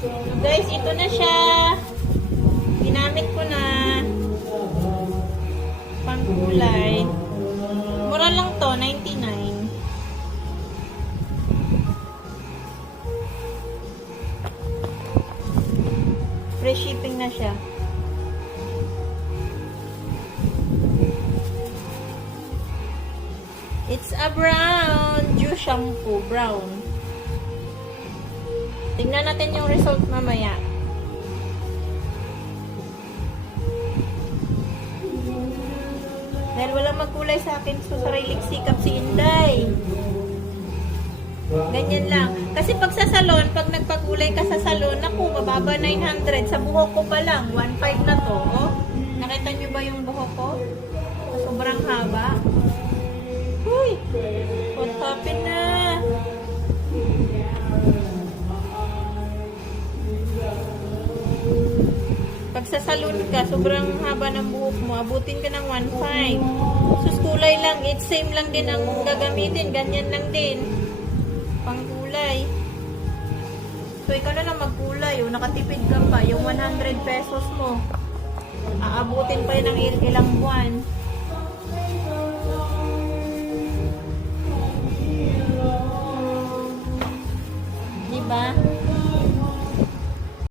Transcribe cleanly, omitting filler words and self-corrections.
So guys, ito na siya. Ginamit ko na. Pangkulay. Mura lang to, 99. Free shipping na siya. It's a brown Dew shampoo, brown. Tingnan natin yung result mamaya. Dahil walang magkulay sa akin, so sariling sikap si Inday. Ganyan lang. Kasi pag sa salon, pag nagpagkulay ka sa salon, naku, mababa 900. Sa buhok ko pa lang, 1.5 na to. Oh, nakita nyo ba yung buhok ko? Sobrang haba. Uy! What happened na? Pag sa salon ka, sobrang haba ng buhok mo, abutin ka ng 1.5. Sus, kulay lang. It's same lang din ang gagamitin. Ganyan lang din. Pangkulay. So, ikaw na lang magkulay. O, nakatipid ka pa. Yung 100 pesos mo, aabutin pa yun ng ilang buwan.